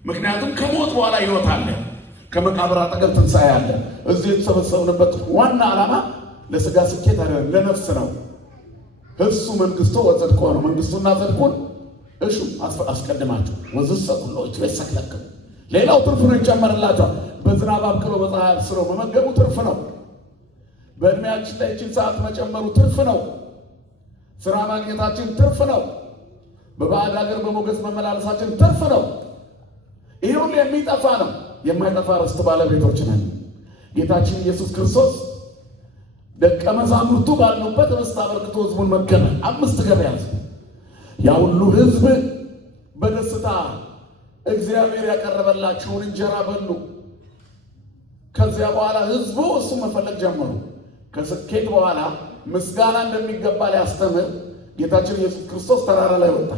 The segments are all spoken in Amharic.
ምክንያቱም ከሞት በኋላ ሕይወት አለ፣ ከመቃብር አጠገብ ትንሣኤ አለ። እዚህ የተሰበሰብንበት ዋና ዓላማ ለሥጋ ስኬት አይደለም፣ ለነፍስ ነው። እሱ መንግሥቱ ወጽድቆ ነው። መንግሥቱና ጽድቁን እሹ አስቀድማችሁ ወዝሰ ሁሉ ይትበሰክለክም። ሌላው ትርፍ ነው፣ ይጨመርላችኋል። በዝናብ አብቅሎ በፀሐይ አብስሎ መመገቡ ትርፍ ነው። በእድሜያችን ላይ ይህችን ሰዓት መጨመሩ ትርፍ ነው። ስራ ማግኘታችን ትርፍ ነው። በባዕድ ሀገር በሞገስ መመላለሳችን ትርፍ ነው። ይህ ሁሉ የሚጠፋ ነው። የማይጠፋ ርስት ባለቤቶች ነን። ጌታችን ኢየሱስ ክርስቶስ ደቀ መዛሙርቱ ባሉበት ርስት አበርክቶ ሕዝቡን መገበ። 5 ገበያ ያ ሁሉ ሕዝብ በደስታ እግዚአብሔር ያቀረበላቸውን እንጀራ በሉ። ከዚያ በኋላ ሕዝቡ እሱ መፈለግ ጀመሩ። ከስኬት በኋላ ምስጋና እንደሚገባ ሊያስተምር ጌታችን ኢየሱስ ክርስቶስ ተራራ ላይ ወጣ።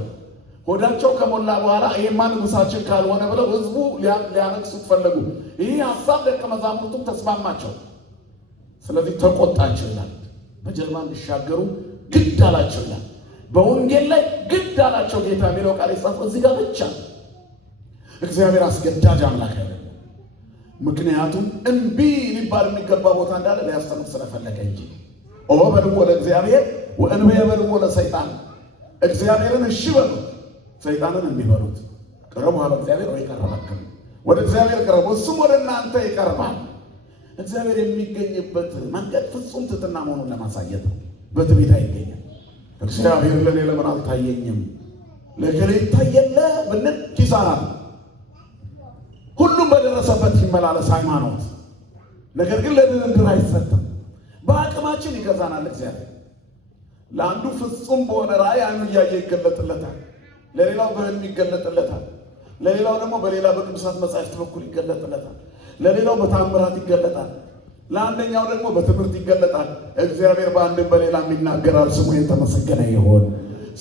ሆዳቸው ከሞላ በኋላ ይሄማ ንጉሳችን ካልሆነ ብለው ሕዝቡ ሊያነግሱት ፈለጉ። ይህ ሐሳብ ደቀ መዛሙርቱም ተስማማቸው። ስለዚህ ተቆጣቸው ይላል። በጀልባ እንዲሻገሩ ግድ አላቸው ይላል። በወንጌል ላይ ግድ አላቸው ጌታ የሚለው ቃል የተጻፈው እዚህ ጋር ብቻ። እግዚአብሔር አስገዳጅ አምላክ አይደለም። ምክንያቱም እምቢ ሊባል የሚገባ ቦታ እንዳለ ሊያስተምር ስለፈለገ እንጂ። ኦ በልዎ ለእግዚአብሔር ወእንበየ በልዎ ለሰይጣን። እግዚአብሔርን እሺ በሉት፣ ሰይጣንን እምቢ በሉት። ቅረቡ ኀበ እግዚአብሔር ወይቀርበክሙ፣ ወደ እግዚአብሔር ቅረቡ እሱም ወደ እናንተ ይቀርባል። እግዚአብሔር የሚገኝበት መንገድ ፍጹም ትሕትና መሆኑን ለማሳየት ነው። በትዕቢት አይገኝም። እግዚአብሔር ለኔ ለምን አልታየኝም፣ ለገሌ ይታየለ ብንል ኪሳራ ነው። ሁሉም በደረሰበት ይመላለስ ሃይማኖት። ነገር ግን ለድርድር አይሰጥም። በአቅማችን ይገዛናል እግዚአብሔር። ለአንዱ ፍጹም በሆነ ራእይ አይኑ እያየ ይገለጥለታል፣ ለሌላው በህልም ይገለጥለታል፣ ለሌላው ደግሞ በሌላ በቅዱሳት መጻሕፍት በኩል ይገለጥለታል፣ ለሌላው በታምራት ይገለጣል፣ ለአንደኛው ደግሞ በትምህርት ይገለጣል። እግዚአብሔር በአንድም በሌላም ይናገራል። ስሙ የተመሰገነ ይሁን።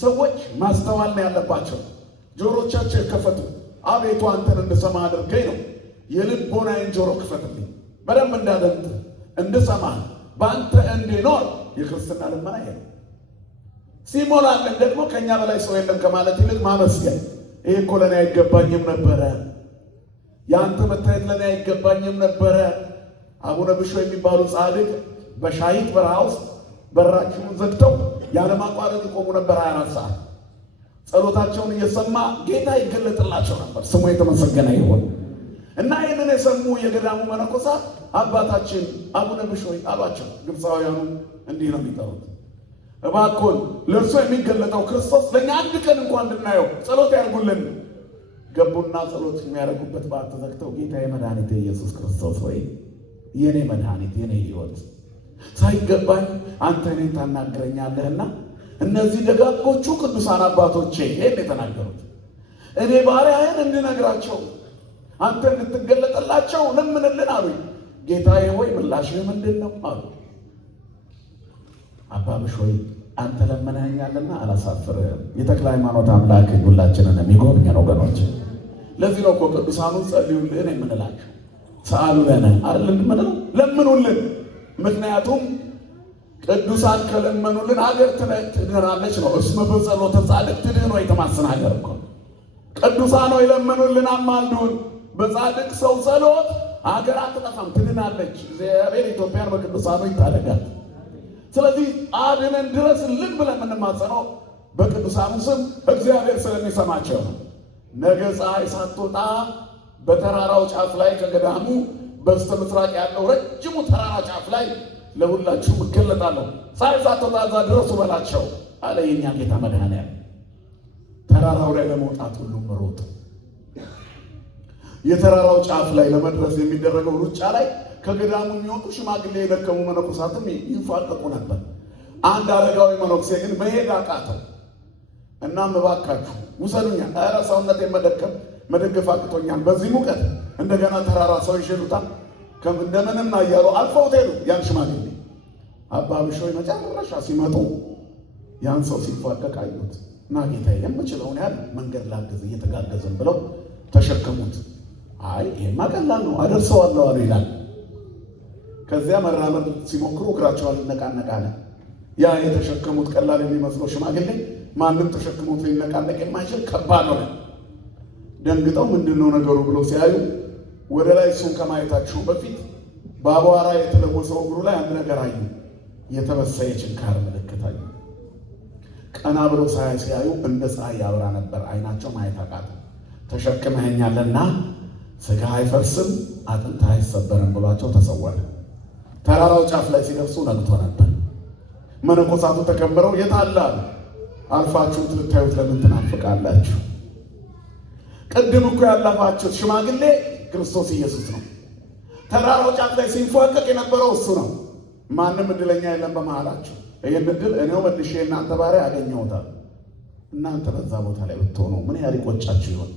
ሰዎች ማስተዋል ነው ያለባቸው። ጆሮቻቸው ይከፈቱ። አቤቱ አንተን እንድሰማ አድርገኝ ነው። የልቦናዬን ጆሮ ክፈትልኝ፣ በደንብ እንዳደምጥ እንድሰማ፣ በአንተ እንድኖር። የክርስትና ልመና ይሄ ነው። ሲሞላልን ደግሞ ከእኛ በላይ ሰው የለም ከማለት ይልቅ ማመስገን። ይሄ እኮ ለእኔ አይገባኝም ነበረ፣ የአንተ መታየት ለእኔ አይገባኝም ነበረ። አቡነ ብሾ የሚባሉ ጻድቅ በሻይት በረሃ ውስጥ በራቸውን ዘግተው ያለማቋረጥ ይቆሙ ነበር 24 ሰዓት። ጸሎታቸውን እየሰማ ጌታ ይገለጥላቸው ነበር። ስሙ የተመሰገነ ይሁን። እና ይህንን የሰሙ የገዳሙ መነኮሳት አባታችን አቡነ ብሾይ አሏቸው። ግብፃውያኑ እንዲህ ነው የሚጠሩት፣ እባክዎን ለእርሱ የሚገለጠው ክርስቶስ ለእኛ አንድ ቀን እንኳን እንድናየው ጸሎት ያድርጉልን። ገቡና ጸሎት የሚያደርጉበት ባት ተዘግተው ጌታ የመድኃኒቴ ኢየሱስ ክርስቶስ ወይ የኔ መድኃኒት የኔ ሕይወት ሳይገባኝ አንተ እኔን ታናግረኛለህና እነዚህ ደጋጎቹ ቅዱሳን አባቶቼ ይሄን የተናገሩት እኔ ባሪያህን እንድነግራቸው አንተ እንድትገለጥላቸው ለምንልን አሉኝ። ጌታዬ ሆይ ምላሽህ ምንድን ነው አሉ። አባ ብሾይ አንተ ለምነኸኛልና አላሳፍርህም። የተክለ ሃይማኖት አምላክ ሁላችንን የሚጎብኘን ወገኖች። ለዚህ ነው እኮ ቅዱሳኑን ጸልዩልን የምንላቸው። ሰአሉ ለነ አይደል እንድምንለው፣ ለምኑልን። ምክንያቱም ቅዱሳን ከለመኑልን ሀገር ትድናለች ነው። እስመ በጸሎተ ጻድቅ ትድኅን ወይትማስን ሀገር እኮ ቅዱሳን ሆይ ለመኑልን፣ አማልዱን። በጻድቅ ሰው ጸሎት ሀገር አትጠፋም፣ ትድናለች። እግዚአብሔር ኢትዮጵያን በቅዱሳኑ ይታደጋል። ስለዚህ አድነን ድረስልን ብለን የምንማጸነው በቅዱሳኑ ስም እግዚአብሔር ስለሚሰማቸው ነው። ነገ ፀሐይ ሳትወጣ በተራራው ጫፍ ላይ ከገዳሙ በስተ ምስራቅ ያለው ረጅሙ ተራራ ጫፍ ላይ ለሁላችሁ እገለጣለሁ። ፀሐይ ሳትወጣ እዛ ድረሱ በላቸው አለ የኛ ጌታ መድኃኔዓለም። ተራራው ላይ ለመውጣት ሁሉም ሮጡ። የተራራው ጫፍ ላይ ለመድረስ የሚደረገው ሩጫ ላይ ከገዳሙ የሚወጡ ሽማግሌ የደከሙ መነኮሳትም ይንፋቀቁ ነበር። አንድ አረጋዊ መነኩሴ ግን መሄድ አቃተው። እናም እባካችሁ ውሰዱኛ፣ ኧረ ሰውነቴን መደገፍ አቅቶኛል፣ በዚህ ሙቀት እንደገና ተራራ ሰው ይሸሉታል እንደምንም ና እያሉ አልፈውት ሄዱ። ያን ሽማግሌ አባ ብሾይ መጨረሻ ሲመጡ ያን ሰው ሲፋቀቅ አዩት እና ጌታዬ የምችለውን ያህል መንገድ ላግዝ እየተጋገዝን ብለው ተሸከሙት። አይ ይሄማ ቀላል ነው አደርሰዋለሁ አሉ ይላል። ከዚያ መራመድ ሲሞክሩ እግራቸው አልነቃነቃለ። ያ የተሸከሙት ቀላል የሚመስለው ሽማግሌ ማንም ተሸክሞት ሊነቃነቅ የማይችል ከባድ ነው። ደንግጠው ምንድነው ነገሩ ብለው ሲያዩ ወደ ላይ እሱን ከማየታቸው በፊት በአቧራ የተለወሰው እግሩ ላይ አንድ ነገር አዩ። የተበሳ የችንካር ምልክት አዩ። ቀና ብለው ሲያዩ እንደ ፀሐይ ያበራ ነበር። አይናቸው ማየት አቃተ። ተሸክመኸኛልና ሥጋ አይፈርስም አጥንት አይሰበርም ብሏቸው ተሰወረ። ተራራው ጫፍ ላይ ሲደርሱ ነግቶ ነበር። መነኮሳቱ ተከምረው የታለ አልፋችሁት ልታዩት ለምን ትናፍቃላችሁ? ቅድም እኮ ያለፋችሁት ሽማግሌ ክርስቶስ ኢየሱስ ነው። ተራራው ጫፍ ላይ ሲንፏቀቅ የነበረው እሱ ነው። ማንም እድለኛ የለም በመሃላችሁ። ይህን እድል እኔው መልሼ እናንተ ባሪያ አገኘሁታል። እናንተ በዛ ቦታ ላይ ብትሆኑ ምን ያህል ይቆጫችሁ ይሆን?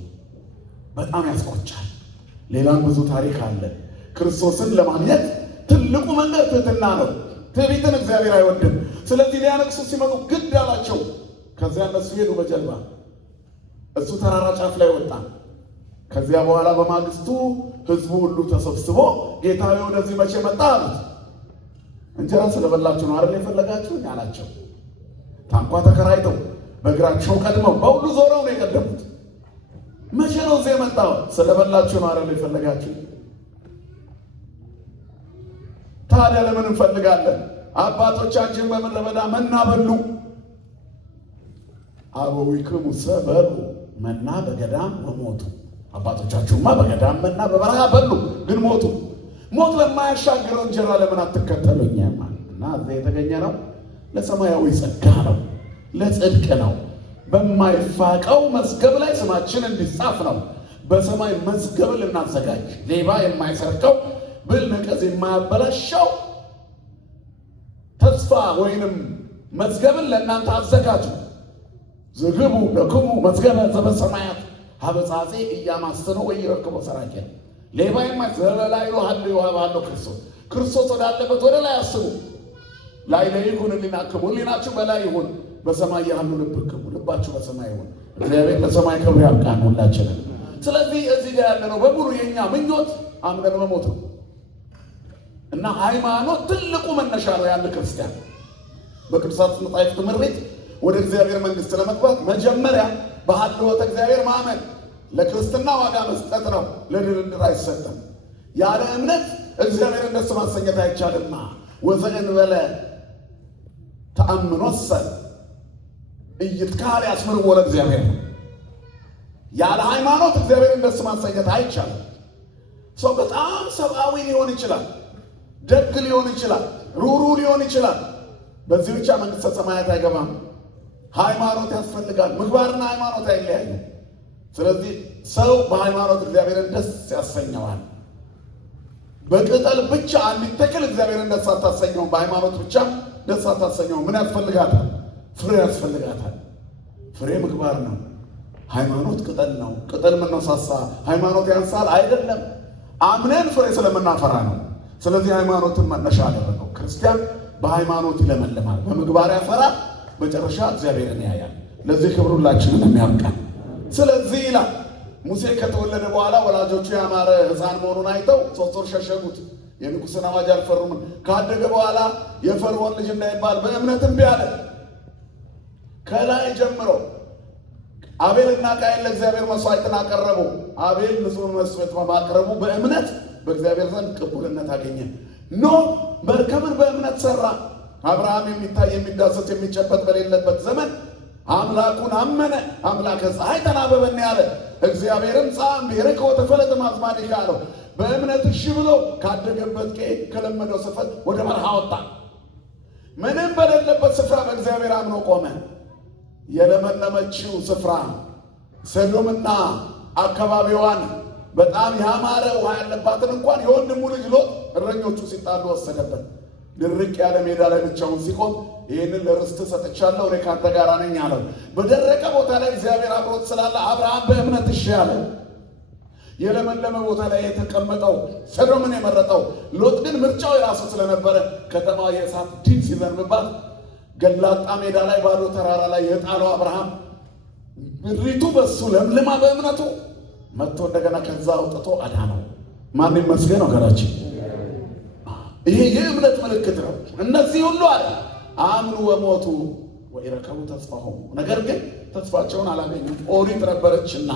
በጣም ያስቆጫል። ሌላም ብዙ ታሪክ አለ። ክርስቶስን ለማግኘት ትልቁ መንገድ ትህትና ነው። ትዕቢትን እግዚአብሔር አይወድም። ስለዚህ ሊያነግሱ ሲመጡ ግድ አላቸው። ከዚያ እነሱ ሄዱ በጀልባ፣ እሱ ተራራ ጫፍ ላይ ወጣ። ከዚያ በኋላ በማግስቱ ሕዝቡ ሁሉ ተሰብስቦ ጌታ ወደዚህ መቼ መጣ አሉት። እንጀራ ስለበላችሁ ነው አይደል የፈለጋችሁ አላቸው። ታንኳ ተከራይተው በእግራቸው ቀድመው በሁሉ ዞረው ነው የቀደሙት። መቼ ነው እዚህ የመጣው? ስለበላችሁ ነው አይደል የፈለጋችሁ? ታዲያ ለምን እንፈልጋለን? አባቶቻችን በምድረ በዳ መና በሉ። አበዊክሙ ሰበሩ መና በገዳም ወሞቱ። አባቶቻችሁማ በገዳም መና በበረሃ በሉ፣ ግን ሞቱ። ሞት ለማያሻግረው እንጀራ ለምን አትከተሉኝም? እና እዚህ የተገኘ ነው ለሰማያዊ ጸጋ ነው፣ ለጽድቅ ነው። በማይፋቀው መዝገብ ላይ ስማችን እንዲጻፍ ነው። በሰማይ መዝገብ ልናዘጋጅ፣ ሌባ የማይሰርቀው ብል ነቀዝ የማያበላሸው ተስፋ ወይንም መዝገብን ለእናንተ አዘጋጁ። ዝግቡ ለክሙ መዝገበ ዘበሰማያት ሀበጻጼ እያማስኖ ወይረክቦ ሰራኬ። ሌባ የማይዘበላይሎ ሀል ይዋባለው ክርስቶስ ወዳለበት ወደ ላይ አስቡ። ላይ ይሁን ሊናክሙ ሊናችሁ በላይ ይሁን። በሰማይ ያሉ ልብክሙ ልባችሁ በሰማይ ይሁን። እግዚአብሔር ለሰማይ ክብር ያብቃን ሁላችንም። ስለዚህ እዚህ ጋር ያለነው በሙሉ የኛ ምኞት አምነን መሞት ነው እና ሃይማኖት ትልቁ መነሻ ነው ያለ ክርስቲያን። በቅዱሳት መጻሕፍት ምሪት ወደ እግዚአብሔር መንግሥት ለመግባት መጀመሪያ በኃልወተ እግዚአብሔር ማመን ለክርስትና ዋጋ መስጠት ነው። ለድርድር አይሰጥም። ያለ እምነት እግዚአብሔርን ደስ ማሰኘት አይቻልማ። ወዘእንበለ ተአምኖሰ ኢይትካል ያስምርዎ ለእግዚአብሔር። ያለ ሃይማኖት እግዚአብሔርን ደስ ማሰኘት አይቻልም። ሰው በጣም ሰብአዊ ሊሆን ይችላል፣ ደግ ሊሆን ይችላል፣ ሩሩ ሊሆን ይችላል። በዚህ ብቻ መንግሥተ ሰማያት አይገባም። ሃይማኖት ያስፈልጋል። ምግባርና ሃይማኖት አይለያዩም። ስለዚህ ሰው በሃይማኖት እግዚአብሔርን ደስ ያሰኘዋል። በቅጠል ብቻ አንዲት ተክል እግዚአብሔርን ደስ አታሰኘውም። በሃይማኖት ብቻ ደስ አታሰኘውም። ምን ያስፈልጋታል? ፍሬ ያስፈልጋታል። ፍሬ ምግባር ነው። ሃይማኖት ቅጠል ነው። ቅጠል ምን ነው ሳሳ? ሃይማኖት ያንሳል አይደለም። አምነን ፍሬ ስለምናፈራ ነው። ስለዚህ ሃይማኖትን መነሻ አደረገው። ክርስቲያን በሃይማኖት ይለመልማል፣ በምግባር ያፈራል፣ መጨረሻ እግዚአብሔርን ያያል። ለዚህ ክብር ሁላችንን የሚያብቃን። ስለዚህ ይላል ሙሴ ከተወለደ በኋላ ወላጆቹ ያማረ ሕፃን መሆኑን አይተው 3 ወር ሸሸጉት። የንጉሥን አዋጅ አልፈሩም። ካደገ በኋላ የፈርዖን ልጅ እንዳይባል በእምነት እምቢ አለ። ከላይ ጀምሮ አቤልና ቃየል ለእግዚአብሔር መስዋዕትን አቀረቡ። አቤል ንጹሕ መስዋዕት በማቅረቡ በእምነት በእግዚአብሔር ዘንድ ቅቡልነት አገኘ። ኖህ መርከብን በእምነት ሠራ። አብርሃም የሚታይ የሚዳሰስ የሚጨበጥ በሌለበት ዘመን አምላኩን አመነ። አምላከ ፀሐይ ተናበበን ያለ እግዚአብሔርም ጻም ብሔርከ ወተፈለጠ ማዝማዲከ አለው። በእምነት እሺ ብሎ ካደገበት ቀዬ ከለመደው ስፍራ ወደ በረሃ ወጣ። ምንም በሌለበት ስፍራ በእግዚአብሔር አምኖ ቆመ። የለመለመችው ስፍራ ሰዶምና አካባቢዋን በጣም ያማረ ውሃ ያለባትን እንኳን የወንድሙ ልጅ ሎጥ እረኞቹ ሲጣሉ ወሰደበት። ድርቅ ያለ ሜዳ ላይ ብቻውን ሲቆም ይህንን ለርስት ሰጥቻለሁ እኔ ካንተ ጋር ነኝ አለው። በደረቀ ቦታ ላይ እግዚአብሔር አብሮት ስላለ አብርሃም በእምነት እሺ አለ። የለመለመ ቦታ ላይ የተቀመጠው ሰዶምን የመረጠው ሎጥ ግን ምርጫው የራሱ ስለነበረ ከተማ የእሳት ዲን ሲዘንብባት ገላጣ ሜዳ ላይ ባዶ ተራራ ላይ የጣለው አብርሃም ምድሪቱ በሱ ለምልማ በእምነቱ መጥቶ እንደገና ከዛ አውጥቶ አዳነው። ማን ይመስገን ወገናችን። ይሄ የእምነት ምልክት ነው። እነዚህ ሁሉ አለ አምኑ ወሞቱ ወኢረከቡ ተስፋሆሙ። ነገር ግን ተስፋቸውን አላገኙም። ኦሪት ነበረችና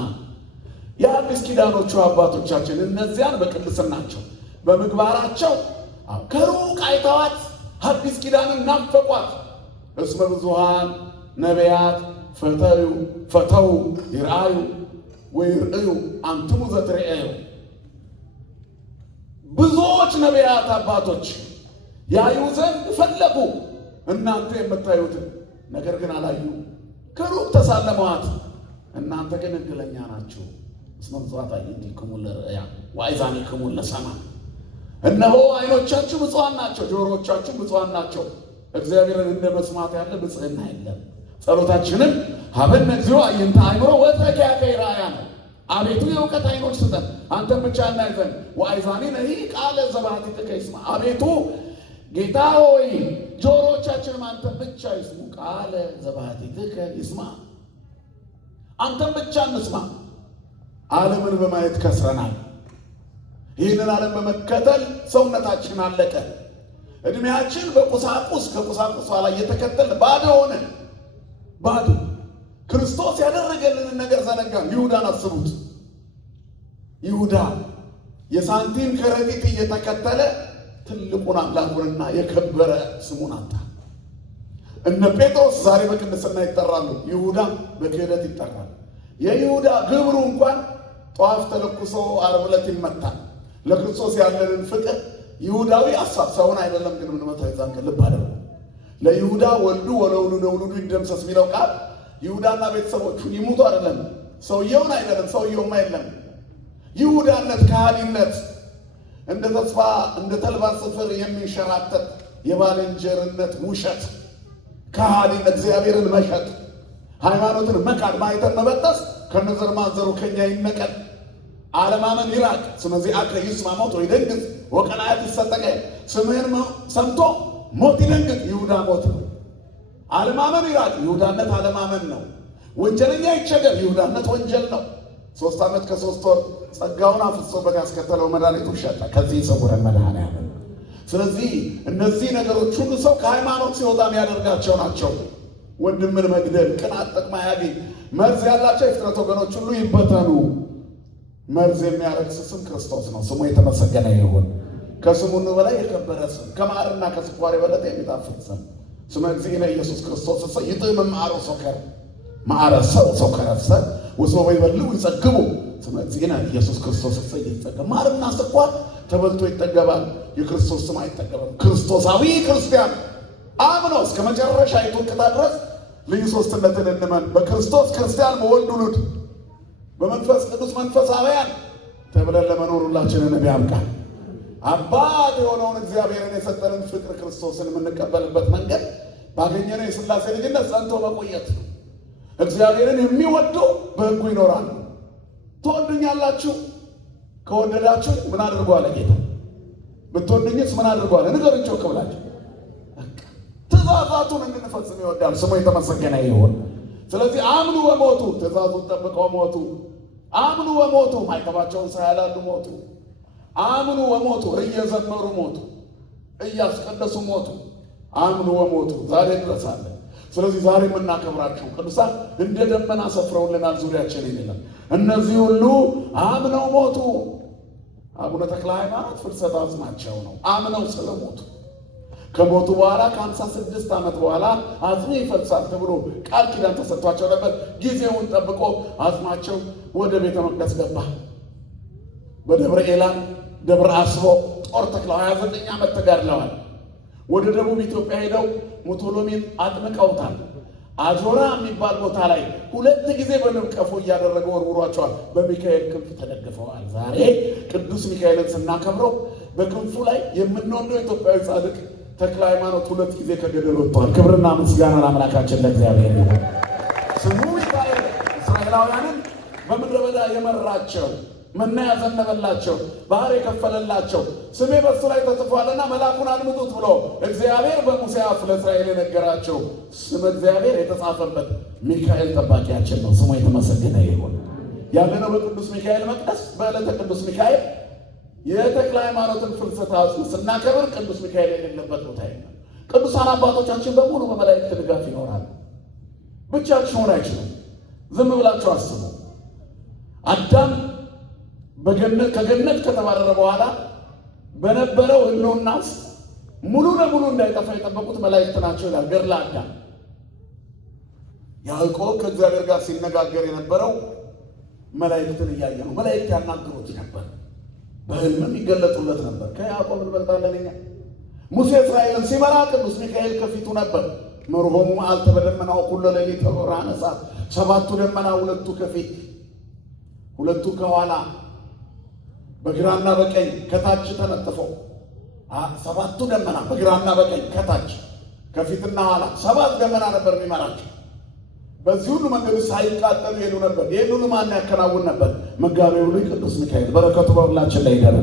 የአዲስ ኪዳኖቹ አባቶቻችን እነዚያን በቅድስናቸው በምግባራቸው ከሩቅ አይተዋት አዲስ ኪዳንን ናፈቋት። እስመ ብዙኃን ነቢያት ፈተው ይርአዩ ወይርእዩ አንትሙ ዘትርእዩ። ብዙዎች ነቢያት አባቶች ያዩ ዘንድ ፈለጉ፣ እናንተ የምታዩትን ነገር ግን አላዩ። ከሩቅ ተሳለመዋት፣ እናንተ ግን እድለኛ ናችሁ። እስመ ብፁዓት አዕይንቲክሙ ለርእያ ወአእዛኒክሙ ለሰምዕ። እነሆ ዓይኖቻችሁ ብፁዓን ናቸው፣ ጆሮዎቻችሁ ብፁዓን ናቸው። እግዚአብሔርን እንደ መስማት ያለ ብፅዕና የለም። ጸሎታችንም ሀበነ እግዚኦ አዕይንተ አእምሮ ወተኪያከ ራእያ ነው። አቤቱ የእውቀት ዓይኖች ስጠን አንተን ብቻ እናይ ዘንድ። ወአእዛኒነሂ ቃለ ዘባሕቲትከ ይስምዑ። አቤቱ ጌታ ሆይ ጆሮዎቻችንም አንተን ብቻ ይስሙ። ቃለ ዘባሕቲትከ ይስምዑ፣ አንተን ብቻ እንስማ። ዓለምን በማየት ከስረናል። ይህንን ዓለም በመከተል ሰውነታችን አለቀ። እድሜያችን በቁሳቁስ ከቁሳቁስ ላይ እየተከተል ባዶ ሆነ። ባዶ ክርስቶስ ያደረገልንን ነገር ዘነጋን። ይሁዳን አስቡት። ይሁዳ የሳንቲም ከረጢት እየተከተለ ትልቁን አምላኩንና የከበረ ስሙን አጣ። እነ ጴጥሮስ ዛሬ በቅድስና ይጠራሉ፣ ይሁዳ በክህደት ይጠራል። የይሁዳ ግብሩ እንኳን ጧፍ ተለኩሶ ዓርብ ዕለት ይመታል። ለክርስቶስ ያለንን ፍቅር ይሁዳዊ አሳብ ሰውን አይደለም ግን ምን መታ ይዛን ልብ አደረገ። ለይሁዳ ወልዱ ወለውሉደ ውሉዱ ይደምሰስ የሚለው ቃል ይሁዳና ቤተሰቦቹ ይሙቱ አይደለም፣ ሰውየውን አይደለም፣ ሰውየውም አይደለም። ይሁዳነት ከሃዲነት እንደ ተስፋ እንደ ተልባ ስፍር የሚንሸራተት የባልንጀርነት ውሸት፣ ከሃዲነት፣ እግዚአብሔርን መሸጥ፣ ሃይማኖትን መካድ፣ ማይተን መበጠስ ከነዘር ማንዘሩ ከኛ ይነቀል። አለማመን ይራቅ። ስለዚህ አከ ይስማ ሞት ወይ ደንግጥ ወቀናያት ይሰጠቀ። ስምህን ሰምቶ ሞት ይደንግጥ። ይሁዳ ሞት ነው። አለማመን ይራቅ። ይሁዳነት አለማመን ነው። ወንጀለኛ ይቸገር። ይሁዳነት ወንጀል ነው። 3 ዓመት ከ3 ወር ጸጋውን አፍሶበት ያስከተለው መድኃኒቱ ሸጠ። ከዚህ ይሰውረን መድኃኔዓለም። ስለዚህ እነዚህ ነገሮች ሁሉ ሰው ከሃይማኖት ሲወጣ የሚያደርጋቸው ናቸው። ወንድምን መግደል፣ ቅናት፣ ጥቅም ያገኝ መርዝ ያላቸው የፍጥረት ወገኖች ሁሉ ይበተኑ። መርዝ የሚያረክስ ስም ክርስቶስ ነው። ስሙ የተመሰገነ ይሁን። ከስሙ ሁሉ በላይ የከበረ ስም፣ ከማርና ከስኳር የበለጠ የሚጣፍጥ ስም ስመ እግዚእነ ኢየሱስ ክርስቶስ ይጥዕም እምአሮ ሶከር ማዕረ ሰው ሶከረሰ ወሰው ይበልዑ ይጸግቡ። ስመ እግዚእነ ኢየሱስ ክርስቶስ ይጸግብ። ማርና ስኳር ተበልቶ ይጠገባል፣ የክርስቶስ ስም አይጠገበም። ክርስቶሳዊ ክርስቲያን አምነው እስከ መጨረሻ ይቶቅታ ድረስ ልዩ ሶስትነትን እንመን። በክርስቶስ ክርስቲያን በወልድ ውሉድ በመንፈስ ቅዱስ መንፈሳውያን ተብለን ለመኖር ሁላችንን ያብቃን። አባት የሆነውን እግዚአብሔርን የሰጠንን ፍቅር ክርስቶስን የምንቀበልበት መንገድ ባገኘነው የሥላሴ ልጅነት ጸንቶ መቆየት ነው። እግዚአብሔርን የሚወዱ በሕጉ ይኖራሉ። ትወዱኛላችሁ፣ ከወደዳችሁ ምን አድርጓል ጌታ? ብትወዱኝስ ምን አድርጓል? ንገሩኝ ጮክ ብላችሁ። ትእዛዛቱን እንድንፈጽም ይወዳል። ስሙ የተመሰገነ ይሁን። ስለዚህ አምኑ በሞቱ ትእዛዙን ጠብቀው ሞቱ። አምኑ በሞቱ ማይተባቸውን ሳያላሉ ሞቱ። አምኑ በሞቱ እየዘመሩ ሞቱ፣ እያስቀደሱ ሞቱ። አምኑ በሞቱ ዛሬ ድረስ አለ። ስለዚህ ዛሬ የምናከብራቸው ቅዱሳን እንደ ደመና ሰፍረውልናል ዙሪያችን ይላል። እነዚህ ሁሉ አምነው ሞቱ። አቡነ ተክለ ሃይማኖት ፍልሰታ አጽማቸው ነው። አምነው ስለሞቱ ከሞቱ በኋላ ከ56 ዓመት በኋላ አጽሙ ይፈልሳል ተብሎ ቃል ኪዳን ተሰጥቷቸው ነበር። ጊዜውን ጠብቆ አጽማቸው ወደ ቤተ መቅደስ ገባ። በደብረ ኤላን ደብረ አስቦ ጦር ተክለው 29 ዓመት ተጋድለዋል። ወደ ደቡብ ኢትዮጵያ ሄደው ሙቶሎሚን አጥምቀውታል። አጆራ የሚባል ቦታ ላይ 2 ጊዜ በንብ ቀፎ እያደረገ ወርውሯቸዋል። በሚካኤል ክንፍ ተደግፈዋል። ዛሬ ቅዱስ ሚካኤልን ስናከብረው በክንፉ ላይ የምንወደው ኢትዮጵያዊ ጻድቅ ተክለ ሃይማኖት 2 ጊዜ ከገደል ወጥቷል። ክብርና ምስጋና ለአምላካችን ለእግዚአብሔር ይሁን። ስሙ ሚካኤል እስራኤላውያንን በምድረ በዳ የመራቸው፣ መና ያዘነበላቸው፣ ባህር የከፈለላቸው፣ ስሜ በሱ ላይ ተጽፏልና መልአኩን አልምጡት ብሎ እግዚአብሔር በሙሴ አፍ ለእስራኤል የነገራቸው ስም እግዚአብሔር የተጻፈበት ሚካኤል ጠባቂያችን ነው። ስሙ የተመሰገነ ይሁን። ያለነው በቅዱስ ሚካኤል መቅደስ በዕለተ ቅዱስ ሚካኤል የተክለ ሃይማኖትን ፍልሰታ ስናከብር ቅዱስ ሚካኤል የሌለበት ቦታ የለም። ቅዱሳን አባቶቻችን በሙሉ በመላእክት ድጋፍ ይኖራሉ። ብቻችሁን አይችሉም። ዝም ብላችሁ አስቡ። አዳም በገነት ከገነት ከተባረረ በኋላ በነበረው ህልውና ውስጥ ሙሉ ለሙሉ እንዳይጠፋ የጠበቁት መላእክት ናቸው ይላል ገድለ አዳም። ያዕቆብ ከእግዚአብሔር ጋር ሲነጋገር የነበረው መላእክትን እያየ ነው። መላእክት ያናግሩት ነበር፣ በህልምም ይገለጡለት ነበር። ከያዕቆብ እንበልጣለን እኛ። ሙሴ እስራኤልን ሲመራ ቅዱስ ሚካኤል ከፊቱ ነበር። መርሆሙ መዓልተ በደመናው ኩሎ ሌሊት ብርሃነ እሳት። 7ቱ ደመና 2ቱ ከፊት 2ቱ ከኋላ በግራና በቀኝ ከታች ተነጥፈው 7ቱ ደመና በግራና በቀኝ ከታች ከፊትና ኋላ 7 ደመና ነበር የሚመራቸው። በዚህ ሁሉ መንገድ ሳይቃጠሉ ይሄዱ ነበር። ይሄን ሁሉ ማን ያከናውን ነበር? መጋቤው ልጅ ቅዱስ ሚካኤል። በረከቱ በሁላችን ላይ ይደር።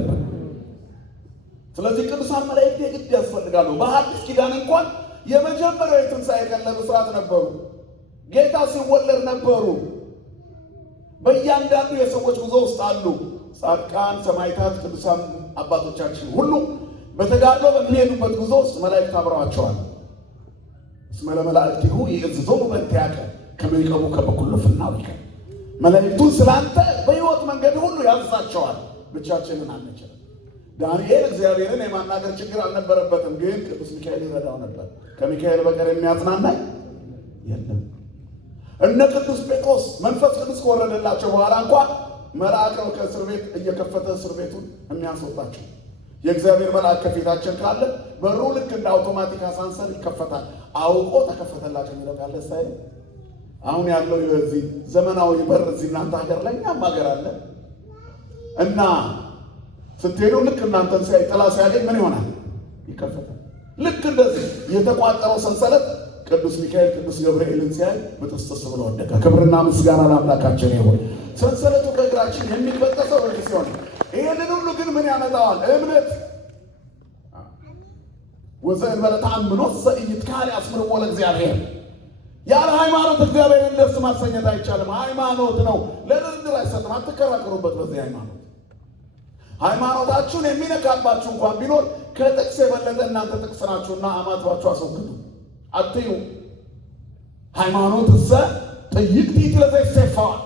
ስለዚህ ቅዱሳን መላእክት የግድ ያስፈልጋሉ። በሐዲስ ኪዳን እንኳን የመጀመሪያው የትንሣኤ ቀን ለብስራት ነበሩ። ጌታ ሲወለድ ነበሩ። በእያንዳንዱ የሰዎች ጉዞ ውስጥ አሉ። ጻድቃን፣ ሰማዕታት፣ ቅዱሳን አባቶቻችን ሁሉ በተጋድሎ በሚሄዱበት ጉዞ ውስጥ መላእክት አብረዋቸዋል። እስመ ለመላእክቲሁ ይዕዝዞሙ በእንቲአከ ከመ ይቀቡከ በኩሉ ፍናዊከ። መላእክቱን ስላንተ በሕይወት መንገድ ሁሉ ያዝዛቸዋል። ብቻችንን አንችልም። ዳንኤል እግዚአብሔርን የማናገር ችግር አልነበረበትም፣ ግን ቅዱስ ሚካኤል ይረዳው ነበር። ከሚካኤል በቀር የሚያጽናናኝ የለም። እነ ቅዱስ ጴጥሮስ መንፈስ ቅዱስ ከወረደላቸው በኋላ እንኳን መልአክ ነው ከእስር ቤት እየከፈተ እስር ቤቱን የሚያስወጣቸው። የእግዚአብሔር መልአክ ከፊታችን ካለ በሩ ልክ እንደ አውቶማቲክ አሳንሰር ይከፈታል። አውቆ ተከፈተላቸው የሚለው ቃል ደስ አይልም? አሁን ያለው የዚህ ዘመናዊ በር እዚህ እናንተ ሀገር ላይ እኛም ሀገር አለ እና ስትሄዱ ልክ እናንተን ሲያይ ጥላ ሲያገኝ ምን ይሆናል? ይከፈታል። ልክ እንደዚህ የተቋጠረው ሰንሰለት ቅዱስ ሚካኤል ቅዱስ ገብርኤልን ሲያይ በጥስጥስ ብሎ ወደቀ። ክብርና ምስጋና ለአምላካችን ይሁን። ሰንሰለቱ ከእግራችን የሚበጠሰው ወደ ሲሆን ይሄንን ሁሉ ግን ምን ያመጣዋል? እምነት። ወዘእንበለ ተአምኖ ዘኢይትካል ያስምርዎ ለእግዚአብሔር። ያለ ሃይማኖት እግዚአብሔርን ደስ ማሰኘት አይቻልም። ሃይማኖት ነው፣ ለድርድር አይሰጥም። አትከራከሩበት በዚህ ሃይማኖት። ሃይማኖታችሁን የሚነካባችሁ እንኳን ቢኖር ከጥቅስ የበለጠ እናንተ ጥቅስ ናችሁና አማትባችሁ አስወግዱ። አትዩ። ሃይማኖት እሰ ጥይቅቲት ለዘይሴፋዋል።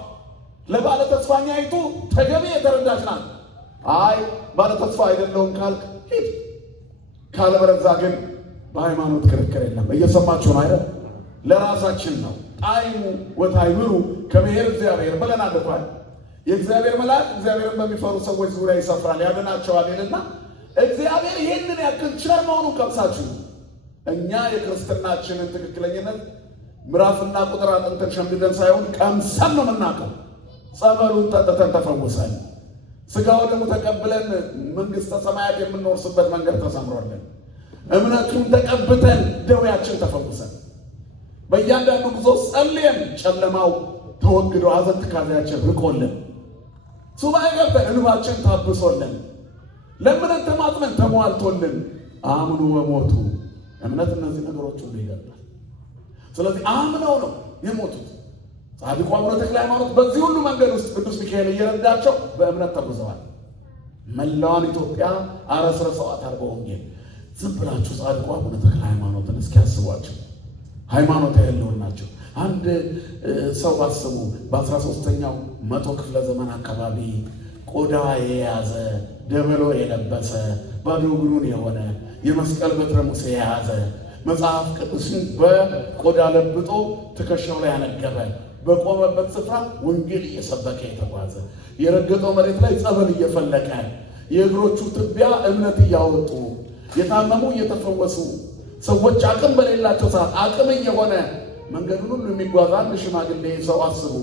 ለባለ ተስፋኛይቱ ተገቢ የተረዳች ናት። አይ ባለ ተስፋ አይደለሁም ካልክ ሂድ፣ ካለበለዚያ ግን በሃይማኖት ክርክር የለም። እየሰማችሁ ነው አይደል? ለራሳችን ነው። ጣዕሙ ወታዕምሩ ከመ እግዚአብሔር ብለናል እኮ። የእግዚአብሔር መልአክ እግዚአብሔርን በሚፈሩ ሰዎች ዙሪያ ይሰፍራል ያድናቸዋል ይልና እግዚአብሔር ይህንን ያክል ቸር መሆኑን ቀምሳችሁ እኛ የክርስትናችንን ትክክለኝነት ምዕራፍና ቁጥር አጥንተን ሸምድደን ሳይሆን ቀምሰን ነው የምናውቀው። ጸበሉን ጠጥተን ተፈውሰን ሥጋው ደግሞ ተቀብለን መንግሥተ ሰማያት የምንወርስበት መንገድ ተሰምሮልን እምነቱን ተቀብተን ደዌያችን ተፈውሰን በእያንዳንዱ ጉዞ ጸልየን ጨለማው ተወግዶ ሐዘን ትካዜያችን ርቆልን ሱባኤ ገብተን እንባችን ታብሶልን ለምነን ተማጥነን ተሟልቶልን አምኑ በሞቱ እምነት እነዚህ ነገሮች ሁሉ ይገባል። ስለዚህ አምነው ነው የሞቱት። ጻድቁ አቡነ ተክለ ሃይማኖት በዚህ ሁሉ መንገድ ውስጥ ቅዱስ ሚካኤል እየረዳቸው በእምነት ተጉዘዋል። መላዋን ኢትዮጵያ አረስርሰዋታል በወንጌል። ዝም ብላችሁ ጻድቁ አቡነ ተክለ ሃይማኖትን እስኪያስቧቸው ሃይማኖት ያለውን ናቸው። አንድ ሰው ባስቡ በ13ኛው መቶ ክፍለ ዘመን አካባቢ ቆዳ የያዘ ደበሎ የለበሰ ባዶ እግሩን የሆነ የመስቀል በትረ ሙሴ የያዘ መጽሐፍ ቅዱስን በቆዳ ለብጦ ትከሻው ላይ ያነገበ በቆመበት ስፍራ ወንጌል እየሰበከ የተጓዘ የረገጠው መሬት ላይ ጸበል እየፈለቀ የእግሮቹ ትቢያ እምነት እያወጡ የታመሙ እየተፈወሱ ሰዎች አቅም በሌላቸው ሰዓት አቅም እየሆነ መንገዱን ሁሉ የሚጓዝ አንድ ሽማግሌ ሰው አስቡ።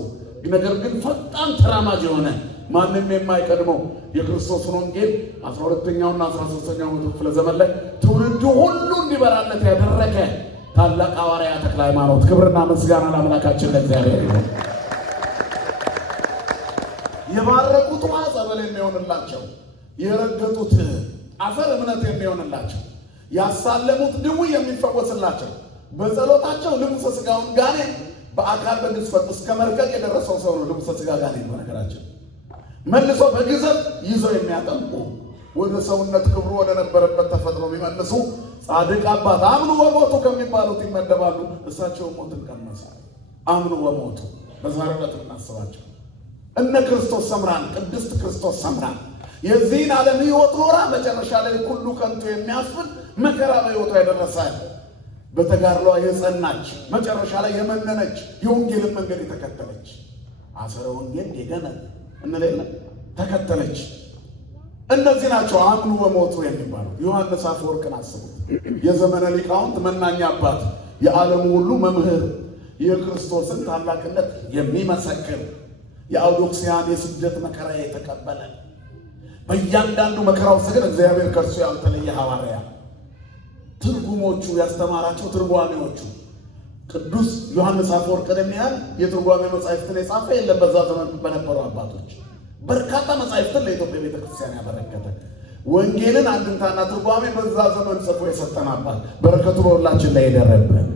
ነገር ግን ፈጣን ተራማጅ የሆነ ማንም የማይቀድመው የክርስቶስን ወንጌል 12ኛውና 13ኛው መቶ ክፍለ ዘመን ላይ ትውልዱ ሁሉ እንዲበራለት ያደረገ ታላቅ ሐዋርያ ተክለ ሃይማኖት። ክብርና ምስጋና ለአምላካችን ለእግዚአብሔር ይሁን። የባረኩት ውሃ ጸበል የሚሆንላቸው፣ የረገጡት አፈር እምነት የሚሆንላቸው፣ ያሳለሙት ድውይ የሚፈወስላቸው፣ በጸሎታቸው ልብሰ ሥጋውን ጋኔን በአካል በግዝፈት እስከ መልቀቅ የደረሰው ሰው ነው። ልብሰ ሥጋ ጋኔን በነገራችን መልሶ በግዘት ይዘው የሚያጠምቁ ወደ ሰውነት ክብሩ ወደ ነበረበት ተፈጥሮ የሚመልሱ ጻድቅ አባት አምኑ በሞቱ ከሚባሉት ይመደባሉ። እሳቸው ሞትን ቀመሱ፣ አምኑ በሞቱ። በዛሬው ዕለት እናስባቸው። እነ ክርስቶስ ሰምራን ቅድስት ክርስቶስ ሰምራን የዚህን ዓለም ሕይወት ኖራ መጨረሻ ላይ ሁሉ ከንቱ የሚያስብል መከራ በሕይወቷ የደረሳል። በተጋድሏ የጸናች መጨረሻ ላይ የመነነች የወንጌልን መንገድ የተከተለች አሰረ ወንጌል የገነ እንለለ ተከተለች። እነዚህ ናቸው አምኑ በሞቱ የሚባሉ። ዮሐንስ አፈወርቅን አስቡት። የዘመነ ሊቃውንት መናኛ አባት፣ የዓለሙ ሁሉ መምህር፣ የክርስቶስን ታላቅነት የሚመሰክር የአውዶክሲያን የስደት መከራ የተቀበለ በእያንዳንዱ መከራ ውስጥ ግን እግዚአብሔር ከእርሱ ያልተለየ ሐዋርያ ትርጉሞቹ ያስተማራቸው ትርጓሜዎቹ ቅዱስ ዮሐንስ አፈወርቅን የሚያህል የትርጓሜ መጻሕፍትን የጻፈ የለም። በዛ ዘመን በነበሩ አባቶች በርካታ መጻሕፍትን ለኢትዮጵያ ቤተክርስቲያን ያበረከተ ወንጌልን አንድምታና ትርጓሜ በዛ ዘመን ጽፎ የሰጠን አባት በረከቱ በሁላችን ላይ ይደረብን።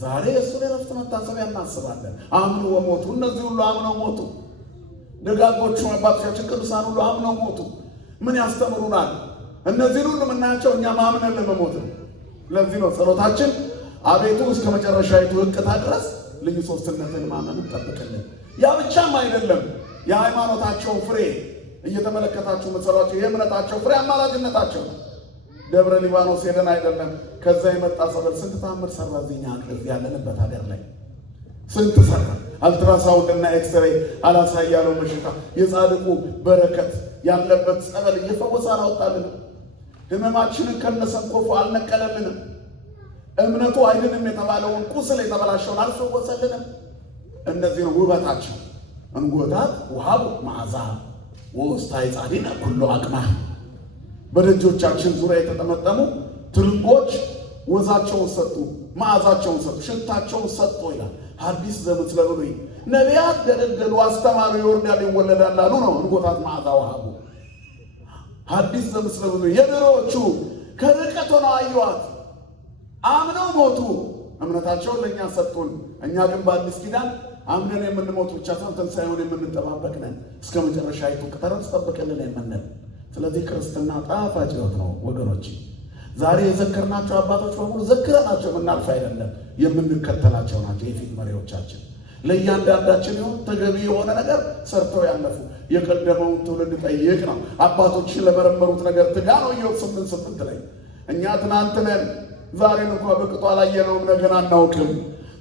ዛሬ እሱን የዕረፍት መታሰቢያ እናስባለን። አምኑ ወሞቱ። እነዚህ ሁሉ አምነው ሞቱ። ደጋጎቹ አባቶቻችን ቅዱሳን ሁሉ አምነው ሞቱ። ምን ያስተምሩናል? እነዚህን ሁሉ የምናያቸው እኛ ማምነን ለመሞት ነው። ለዚህ ነው ጸሎታችን አቤቱ እስከ መጨረሻይቱ ዕቅታ ድረስ ልዩ ሦስትነትን ማመን ጠብቅልን። ያ ብቻም አይደለም፣ የሃይማኖታቸው ፍሬ እየተመለከታችሁ መሰሏቸው የእምነታቸው ፍሬ አማላጅነታቸው ነው። ደብረ ሊባኖስ ሄደን አይደለም ከዛ የመጣ ሰበል ስንት ታምር ሰራ። እዚህኛ ያለንበት ሀገር ላይ ስንት ሰራ። አልትራሳውንድ እና ኤክስሬይ አላሳያለው በሽታ የጻድቁ በረከት ያለበት ጸበል እየፈወሰ አላወጣልንም። ህመማችንን ከነሰንኮፉ አልነቀለልንም። እምነቱ አይድንም የተባለውን ቁስል የተበላሸውን አልፈወሰልንም። እነዚህ ነው ውበታቸው። እንጎታት ውሃቡ መዓዛ ወስታይ ጻዲና ኩሉ አቅማ በደጆቻችን ዙሪያ የተጠመጠሙ ትርንጎች ወዛቸውን ሰጡ፣ መዓዛቸውን ሰጡ፣ ሽታቸውን ሰጡ ይላል። ሐዲስ ዘምስለ ብሉይ ነቢያት ገደገሉ፣ አስተማሩ፣ ይወርዳል ይወለዳል አሉ ነው እንጎታት መዓዛ ውሃቡ። ሐዲስ ዘምስለ ብሉይ የድሮዎቹ ከርቀት ሆነው አዩዋት፣ አምነው ሞቱ። እምነታቸውን ለእኛ ሰጡን። እኛ ግን በአዲስ ኪዳን አምነን የምንሞት ብቻ ሳይሆን ትንሣኤውን የምንጠባበቅ ነን። እስከ መጨረሻይቱ ቅጠረን ጠብቅልን የምንል። ስለዚህ ክርስትና ጣፋጭ ሕይወት ነው ወገኖች። ዛሬ የዘከርናቸው አባቶች በሙሉ ዘክረናቸው የምናልፍ አይደለም፣ የምንከተላቸው ናቸው የፊት መሪዎቻችን። ለእያንዳንዳችን ይሁን ተገቢ የሆነ ነገር ሰርተው ያለፉ የቀደመውን ትውልድ ጠይቅ ነው። አባቶችን ለመረመሩት ነገር ትጋ ነው። ኢዮብ 8:8 ላይ እኛ ትናንት ነን፣ ዛሬን እንኳ በቅጡ አላየነውም፣ ነገን አናውቅም።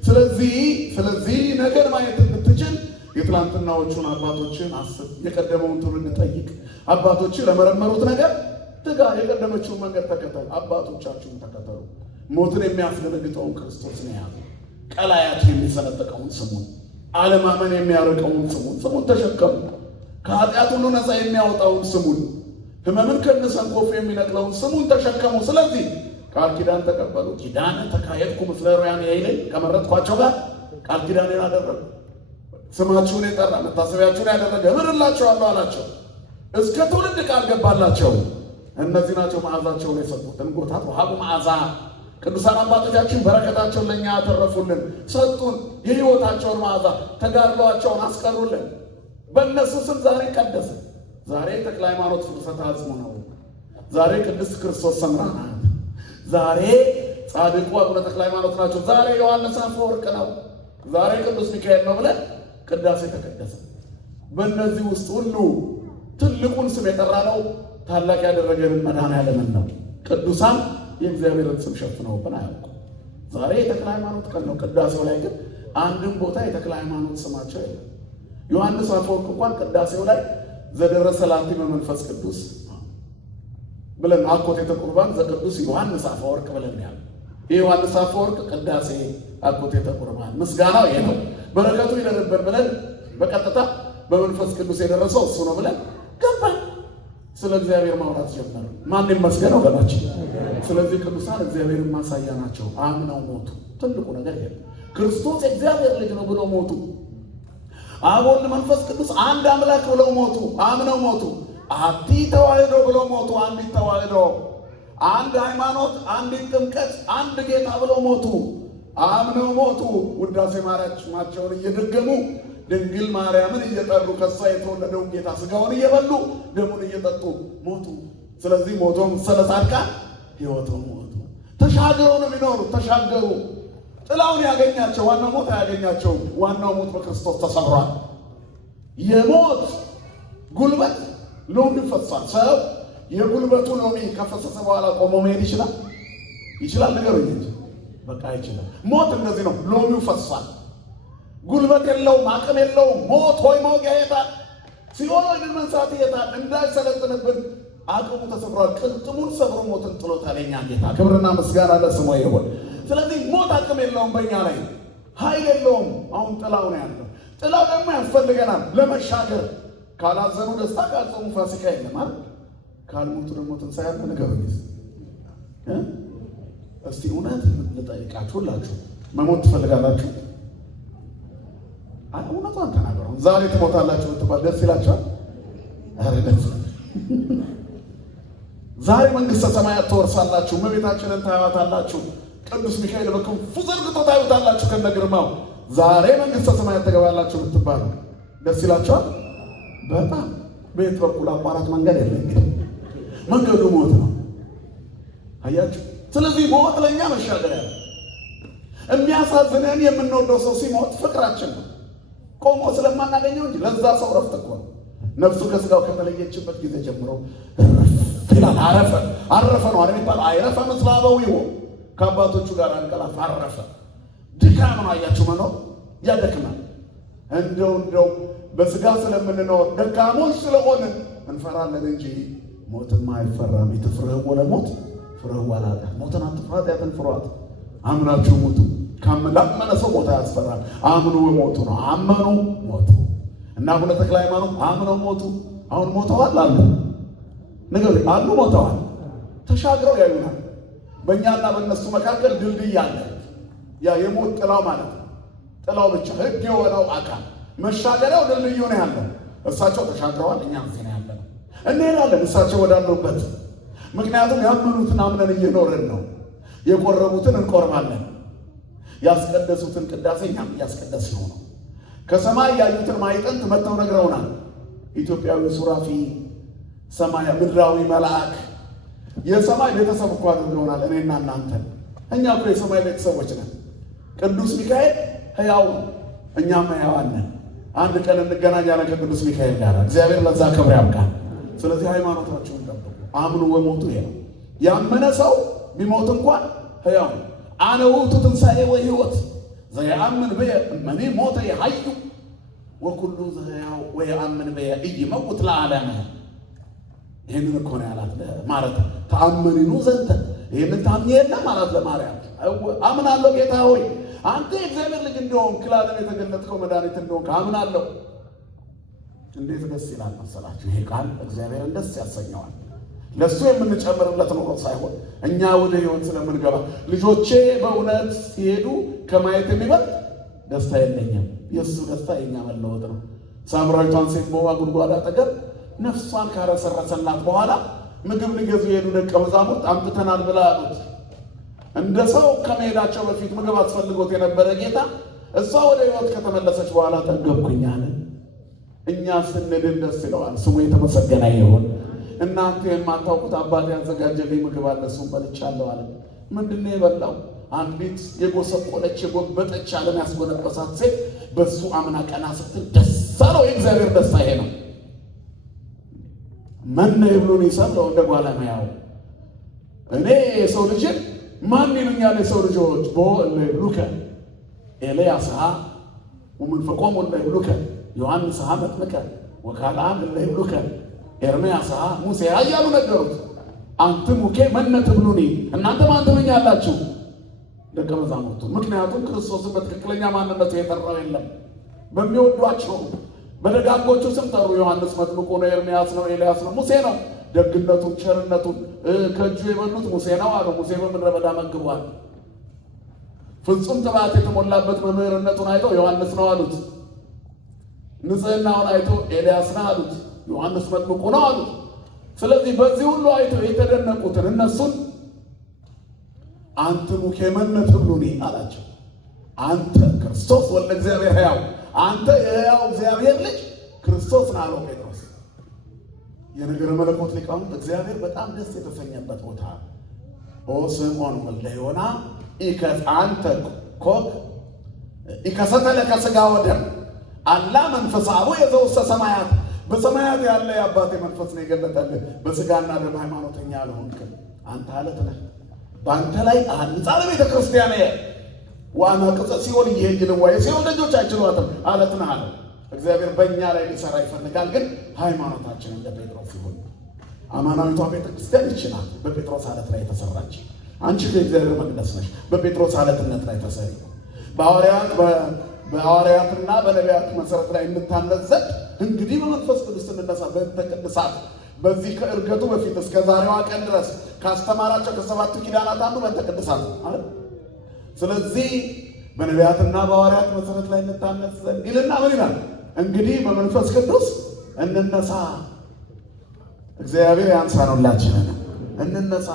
ስለዚህ ነገር ማየት እንድትችል የትላንትናዎቹን አባቶችን አስብ፣ የቀደመውን ትውልድ ጠይቅ። አባቶችን ለመረመሩት ነገር ትጋ፣ የቀደመችውን መንገድ ተከተል፣ አባቶቻችሁን ተከተሉ። ሞትን የሚያስደነግጠውን ክርስቶስን ያዙ። ቀላያት የሚሰነጥቀውን ስሙን፣ አለማመን የሚያርቀውን ስሙን ተሸከሙ። ከኃጢአት ሁሉ ነፃ የሚያወጣውን ስሙን፣ ሕመምን ከነሰንኮፉ የሚነቅለውን ስሙን ተሸከሙ። ስለዚህ ቃል ኪዳን ተቀበሉ። ኪዳን ተካሄድኩ ምስለ ሮያን ያይለኝ ከመረጥኳቸው ጋር ቃል ኪዳኔን አደረጉ። ስማችሁን የጠራ መታሰቢያችሁን ያደረገ እምርላቸዋለሁ አላቸው። እስከ ትውልድ ቃል ገባላቸው። እነዚህ ናቸው መዓዛቸውን የሰጡት። እንጎታት ውሃቡ መዓዛ። ቅዱሳን አባቶቻችን በረከታቸውን ለእኛ ያተረፉልን፣ ሰጡን። የሕይወታቸውን መዓዛ ተጋድሏቸውን አስቀሩልን። በእነሱ ስም ዛሬ ቀደስ። ዛሬ ተክለ ሃይማኖት ፍልሰታ አጽሙ ነው። ዛሬ ቅድስት ክርስቶስ ሰምራ ናት። ዛሬ ጻድቁ አቡነ ተክለ ሃይማኖት ናቸው። ዛሬ ዮሐንስ አፈወርቅ ነው። ዛሬ ቅዱስ ሚካኤል ነው ብለን ቅዳሴ ተቀደሰ። በእነዚህ ውስጥ ሁሉ ትልቁን ስም የጠራ ነው ታላቅ ያደረገንን መድኃኔዓለምን ነው። ቅዱሳን የእግዚአብሔርን ስም ሸፍነውብን አያውቁም። ዛሬ የተክለ ሃይማኖት ቀን ነው። ቅዳሴው ላይ ግን አንድም ቦታ የተክለ ሃይማኖት ስማቸው የለም። ዮሐንስ አፈወርቅ እንኳን ቅዳሴው ላይ ዘደረሰ ላንቲ በመንፈስ ቅዱስ ብለን አኮቴተ ቁርባን ዘቅዱስ ዮሐንስ አፈወርቅ ብለን ያለ የዮሐንስ አፈወርቅ ቅዳሴ አኮቴተ ቁርባን ምስጋናው ይሄ ነው። በረከቱ ይደርብን ብለን በቀጥታ በመንፈስ ቅዱስ የደረሰው እሱ ነው ብለን ገባን። ስለ እግዚአብሔር ማውራት ጀመረ። ማን ይመስገነው ገናችን። ስለዚህ ቅዱሳን እግዚአብሔርን ማሳያ ናቸው። አምነው ሞቱ። ትልቁ ነገር ይሄ ክርስቶስ እግዚአብሔር ልጅ ነው ብለው ሞቱ። አብ ወልድ መንፈስ ቅዱስ አንድ አምላክ ብለው ሞቱ። አምነው ሞቱ። አሐቲ ተዋሕዶ ብለው ሞቱ። አንዲት ተዋሕዶ፣ አንድ ሃይማኖት፣ አንዲት ጥምቀት፣ አንድ ጌታ ብለው ሞቱ። አምነው ሞቱ። ውዳሴ ማርያማቸውን እየደገሙ ድንግል ማርያምን እየጠሩ ከሷ የተወለደውን ጌታ ስጋውን እየበሉ ደሙን እየጠጡ ሞቱ። ስለዚህ ሞቶ ምሰለ ጻድቃን ሕይወቶ ሞቱ። ተሻገሩ ነው የሚኖሩት። ተሻገሩ። ጥላውን ያገኛቸው ዋናው ሞት አያገኛቸውም። ዋናው ሞት በክርስቶስ ተሰብሯል። የሞት ጉልበት ሎሚ ፈሷል። ሰው የጉልበቱ ሎሚ ከፈሰሰ በኋላ ቆሞ መሄድ ይችላል? ይችላል? ንገሩኝ እንጂ በቃ አይችልም። ሞት እንደዚህ ነው። ሎሚው ፈሷል። ጉልበት የለውም፣ አቅም የለውም። ሞት ሆይ መውጊያ የታል? ሲሆን ወይን መንሳት የታል? እንዳይሰለጥንብን አቅሙ ተሰብሯል። ቅልጥሙን ሰብሮ ሞትን ጥሎታል የኛ ጌታ። ክብርና ምስጋና ለስሙ ይሁን። ስለዚህ ሞት አቅም የለውም፣ በእኛ ላይ ኃይል የለውም። አሁን ጥላው ነው ያለው። ጥላው ደግሞ ያስፈልገናል ለመሻገር። ካላዘኑ ደስታ፣ ካልጾሙ ፋሲካ የለም አይደል? ካልሞቱ ደግሞ ትንሣኤ አለ። ንገሩኝ እስቲ እውነት ልጠይቃችሁ፣ ሁላችሁ መሞት ትፈልጋላችሁ? እውነቷን ተናገሩ። ዛሬ ትሞታላችሁ ብትባል ደስ ይላችኋል? ኧረ ደስ ዛሬ መንግሥተ ሰማያት ትወርሳላችሁ። እመቤታችንን ታያዋታላችሁ። ቅዱስ ሚካኤል በክንፉ ዘርግቶ ታዩታላችሁ ከነግርማው። ዛሬ መንግሥተ ሰማያት ትገባላችሁ ብትባሉ ደስ ይላችኋል? በጣም በየት በኩል አቋራጭ መንገድ የለ። እንግዲህ መንገዱ ሞት ነው። አያችሁ? ስለዚህ ሞት ለእኛ መሻገሪያ ነው። የሚያሳዝነን የምንወደው ሰው ሲሞት ፍቅራችን ነው። ቆሞ ስለማናገኘው እንጂ ለዛ ሰው ረፍት እኮ ነው። ነፍሱ ከስጋው ከተለየችበት ጊዜ ጀምሮ ይላል። አረፈ ነው አይደል የሚባለው? አይረፈ መስላበው ይሁን ከአባቶቹ ጋር አንቀላፋ አረፈ። ድካም ነው። አያችሁ? መኖር ያደክማል። እንደው በስጋ ስለምንኖር ደካሞች ስለሆንን እንፈራለን እንጂ ሞትማ አይፈራም። ይትፍርህ ወለሞት ፍርህ ወላዳ። ሞትን አትፍራት፣ ያትን ፍሯት። አምናችሁ ሞቱ። ካመነ ሰው ሞት አያስፈራም። አምኑ ሞቱ ነው። አመኑ ሞቱ እና አቡነ ተክለ ሃይማኖት አምነው ሞቱ። አሁን ሞተዋል አሉ። ነገር አሉ ሞተዋል። ተሻግረው ያዩናል። በእኛና በእነሱ መካከል ድልድይ አለ። ያ የሞት ጥላው ማለት ነው። ጥላው ብቻ ሕግ የሆነው አካል መሻገሪያው ድልድዩ ነው ያለው። እሳቸው ተሻግረዋል፣ እኛም እዚህ ነው ያለነው። እንሄዳለን እሳቸው ወዳሉበት። ምክንያቱም ያመኑትን አምነን እየኖርን ነው። የቆረቡትን እንቆርባለን። ያስቀደሱትን ቅዳሴ እኛም እያስቀደስነው ነው። ከሰማይ ያዩትን ማዕጠንት መጥተው ነግረውናል። ኢትዮጵያዊ ሱራፊ፣ ሰማይ ምድራዊ መልአክ፣ የሰማይ ቤተሰብ እኮ አድርገውናል እኔና እናንተን። እኛ እኮ የሰማይ ቤተሰቦች ነን። ቅዱስ ሚካኤል ሕያው ነው፣ እኛም ሕያዋን ነን። አንድ ቀን እንገናኛለን ከቅዱስ ሚካኤል ጋር። እግዚአብሔር ለዛ ክብር ያብቃል። ስለዚህ ሃይማኖታችሁን ጠብቁ። አምኑ ወሞቱ ይሄ ነው። ያመነ ሰው ቢሞት እንኳን ሕያው ነው። አነ ውእቱ ትንሣኤ ወሕይወት ዘየአምን ብየ እመኒ ሞተ የሐዩ ወኩሉ ዘሕያው ወየአምን ብየ ኢይመውት ለዓለመ። ይህንን እኮ ነው ያላት ማለት ተአመኒኑ ዘንተ። ይህንን ታምኜ የለም አላት ለማርያም። አምናለሁ ጌታ ሆይ አንተ የእግዚአብሔር ልጅ እንደሆንክ ለዓለም የተገለጥከው መድኃኒት እንደሆንክ አምናለሁ። እንዴት ደስ ይላል መሰላችሁ! ይሄ ቃል እግዚአብሔርን ደስ ያሰኘዋል። ለእሱ የምንጨምርለት ኖሮ ሳይሆን እኛ ወደ ሕይወት ስለምንገባ ልጆቼ በእውነት ሲሄዱ ከማየት የሚበልጥ ደስታ የለኝም። የእሱ ደስታ የኛ መለወጥ ነው። ሳምራዊቷን ሴት በውሃ ጉድጓድ አጠገብ ነፍሷን ካረሰረሰላት በኋላ ምግብ ሊገዙ የሄዱ ደቀ መዛሙርት አምጥተናል ብላ አሉት። እንደ ሰው ከመሄዳቸው በፊት ምግብ አስፈልጎት የነበረ ጌታ እሷ ወደ ሕይወት ከተመለሰች በኋላ ጠገብኩኝ አለ። እኛ ስንድን ደስ ይለዋል። ስሙ የተመሰገነ ይሁን። እናንተ የማታውቁት አባቴ ያዘጋጀልኝ ምግብ አለ፣ እሱን በልቻለሁ አለ። ምንድነው የበላው? አንዲት የጎሰቆለች የጎበጠች ዓለም ያስጎነበሳት ሴት በሱ አምና ቀና ስትል ደስ አለው። የእግዚአብሔር ደስታ ይሄ ነው። መነ ይብሉን ይሰብለው እንደ ጓለማያው። እኔ የሰው ልጅን ማን ይሉኛል? የሰው ልጆች ቦእለ ይብሉከ ኤልያስ ወመንፈቆሙ እለ ይብሉከ ዮሐንስ መጥምቀ ወካልአን እለ ይብሉከ ኤርምያስ ሙሴ እያሉ ነገሩት። አንትሙ መነ ትብሉኒ፣ እናንተ ማን ትሉኛላችሁ? ደቀ መዛሙርቱ። ምክንያቱም ክርስቶስን በትክክለኛ ማንነቱ የጠራው የለም። በሚወዷቸው በደጋጎቹ ስም ጠሩ። ዮሐንስ መጥምቁ ነው፣ ኤርምያስ ነው፣ ኤልያስ ነው፣ ሙሴ ነው። ደግነቱን ቸርነቱን ከእጁ የበሉት ሙሴ ነው አሉ። ሙሴ በምድረ በዳ መግቧል። ፍጹም ጥባት የተሞላበት መምህርነቱን አይተው ዮሐንስ ነው አሉት። ንጽሕናውን አይተው ኤልያስ ነው አሉት። ዮሐንስ መጥምቁ ነው አሉት። ስለዚህ በዚህ ሁሉ አይተው የተደነቁትን እነሱን አንትሙ መነ ትብሉኒ አላቸው። አንተ ክርስቶስ ወልደ እግዚአብሔር ሕያው፣ አንተ የሕያው እግዚአብሔር ልጅ ክርስቶስ ነው አለው ጴጥሮስ። የነገረ መለኮት ሊቃውንት እግዚአብሔር በጣም ደስ የተሰኘበት ቦታ ኦ ስምዖን ወልደ ዮና አንተ ኮክ ኢከሰተ ለከ ሥጋ ወደም አላ መንፈሳዊ የዘውሰ ሰማያት በሰማያት ያለ የአባቴ መንፈስ ነው የገለጠልህ። በስጋና ደም ሃይማኖተኛ አልሆንክም። አንተ አለት ነህ። በአንተ ላይ አንጻ ለቤተ ክርስቲያን ዋና ቅጽ ሲሆን ይሄድልዋ የሲሆን ልጆች አይችሏትም አለት ነህ አለ። እግዚአብሔር በእኛ ላይ ሊሰራ ይፈልጋል። ግን ሃይማኖታችን እንደ ጴጥሮስ ይሁን። አማናዊቷ ቤተ ክርስቲያን ይችላል። በጴጥሮስ አለት ላይ የተሰራች አንቺ የእግዚአብሔር መቅደስ ነሽ። በጴጥሮስ አለትነት ላይ ተሰሪ በሐዋርያትና በነቢያት መሰረት ላይ እንታነጽ ዘንድ እንግዲህ በመንፈስ ቅዱስ እንነሳ። በተቀደሳት በዚህ ከእርገቱ በፊት እስከ ዛሬዋ ቀን ድረስ ካስተማራቸው ከሰባቱ ኪዳናት አንዱ በተቀደሳት አይደል? ስለዚህ በነቢያትና በሐዋርያት መሰረት ላይ እንታነጽ ዘንድ ይልና ምን ይላል? እንግዲህ በመንፈስ ቅዱስ እንነሳ። እግዚአብሔር ያንሳኑላችን እንነሳ።